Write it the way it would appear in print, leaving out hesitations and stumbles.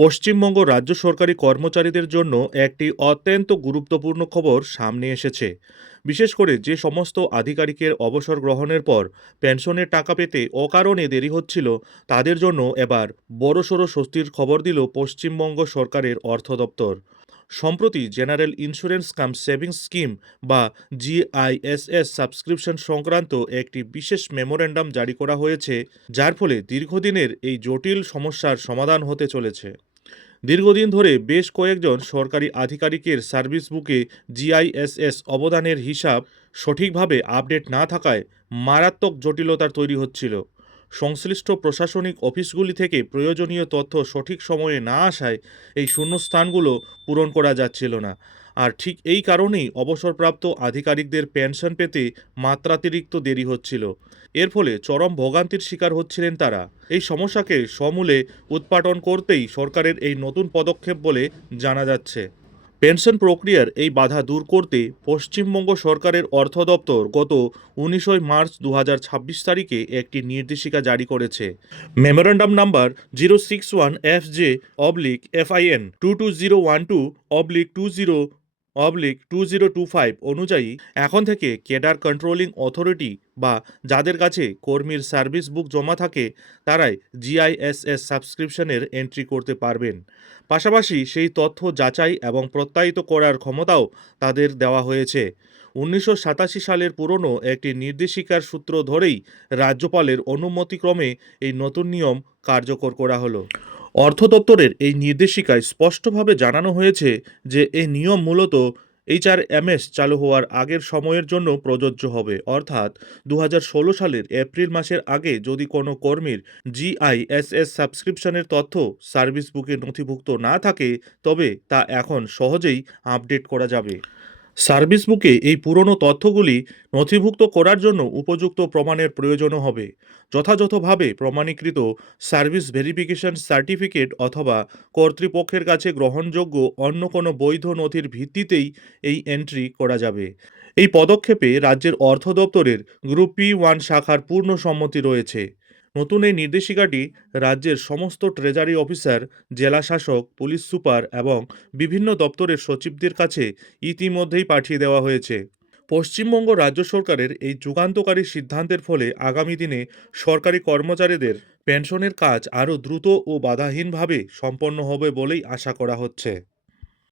পশ্চিমবঙ্গ রাজ্য সরকারি কর্মচারীদের জন্য একটি অত্যন্ত গুরুত্বপূর্ণ খবর সামনে এসেছে। বিশেষ করে যে সমস্ত আধিকারিকের অবসর গ্রহণের পর পেনশনের টাকা পেতে অকারণে দেরি হচ্ছিল, তাদের জন্য এবার বড়সড় স্বস্তির খবর দিল পশ্চিমবঙ্গ সরকারের অর্থ দপ্তর। সম্প্রতি জেনারেল ইন্স্যুরেন্স কাম সেভিংস স্কিম বা জিআইএসএস সাবস্ক্রিপশন সংক্রান্ত একটি বিশেষ মেমোরেন্ডাম জারি করা হয়েছে, যার ফলে দীর্ঘদিনের এই জটিল সমস্যার সমাধান হতে চলেছে। দীর্ঘদিন ধরে বেশ কয়েকজন সরকারি আধিকারিকের সার্ভিস বুকে জিআইএসএস অবদানের হিসাব সঠিকভাবে আপডেট না থাকায় মারাত্মক জটিলতার তৈরি হচ্ছিল। সংশ্লিষ্ট প্রশাসনিক অফিসগুলি থেকে প্রয়োজনীয় তথ্য সঠিক সময়ে না আসায় এই শূন্যস্থানগুলো পূরণ করা যাচ্ছিল না। আর ঠিক এই কারণেই অবসরপ্রাপ্ত আধিকারিকদের পেনশন পেতে মাত্রাতিরিক্ত দেরি হচ্ছিল। এর ফলে চরম ভোগান্তির শিকার হচ্ছিলেন তারা। এই সমস্যাকে সমূলে উৎপাটন করতেই সরকারের এই নতুন পদক্ষেপ বলে জানা যাচ্ছে। পেনশন প্রক্রিয়ার এই বাধা দূর করতে পশ্চিমবঙ্গ সরকারের অর্থ দপ্তর গত 19 মার্চ 2026 তারিখে একটি নির্দেশিকা জারি করেছে। মেমোরেন্ডাম নাম্বার 061FJ/2212/2025 অনুযায়ী এখন থেকে ক্যাডার কন্ট্রোলিং অথরিটি বা যাদের কাছে কর্মীর সার্ভিস বুক জমা থাকে, তারাই জিআইএসএস সাবস্ক্রিপশনের এন্ট্রি করতে পারবেন। পাশাপাশি সেই তথ্য যাচাই এবং প্রত্যায়িত করার ক্ষমতাও তাদের দেওয়া হয়েছে। 1987 সালের পুরনো একটি নির্দেশিকার সূত্র ধরেই রাজ্যপালের অনুমতিক্রমে এই নতুন নিয়ম কার্যকর করা হলো। অর্থ দপ্তরের এই নির্দেশিকায় স্পষ্টভাবে জানানো হয়েছে যে এই নিয়ম মূলত এইচআরএমএস চালু হওয়ার আগের সময়ের জন্য প্রযোজ্য হবে, অর্থাৎ 2016 সালের এপ্রিল মাসের আগে যদি কোনো কর্মীর জিআইএসএস সাবস্ক্রিপশনের তথ্য সার্ভিস বুকে নথিভুক্ত না থাকে, তবে তা এখন সহজেই আপডেট করা যাবে। সার্ভিস বুকে এই পুরনো তথ্যগুলি নথিভুক্ত করার জন্য উপযুক্ত প্রমাণের প্রয়োজনও হবে। যথাযথভাবে প্রমাণীকৃত সার্ভিস ভেরিফিকেশন সার্টিফিকেট অথবা কর্তৃপক্ষের কাছে গ্রহণযোগ্য অন্য কোনো বৈধ নথির ভিত্তিতেই এই এন্ট্রি করা যাবে। এই পদক্ষেপে রাজ্যের অর্থ দপ্তরের গ্রুপ P1 শাখার পূর্ণ সম্মতি রয়েছে। নতুন এই নির্দেশিকাটি রাজ্যের সমস্ত ট্রেজারি অফিসার, জেলা শাসক, পুলিশ সুপার এবং বিভিন্ন দপ্তরের সচিবদের কাছে ইতিমধ্যেই পাঠিয়ে দেওয়া হয়েছে। পশ্চিমবঙ্গ রাজ্য সরকারের এই যুগান্তকারী সিদ্ধান্তের ফলে আগামী দিনে সরকারি কর্মচারীদের পেনশনের কাজ আরও দ্রুত ও বাধাহীনভাবে সম্পন্ন হবে বলেই আশা করা হচ্ছে।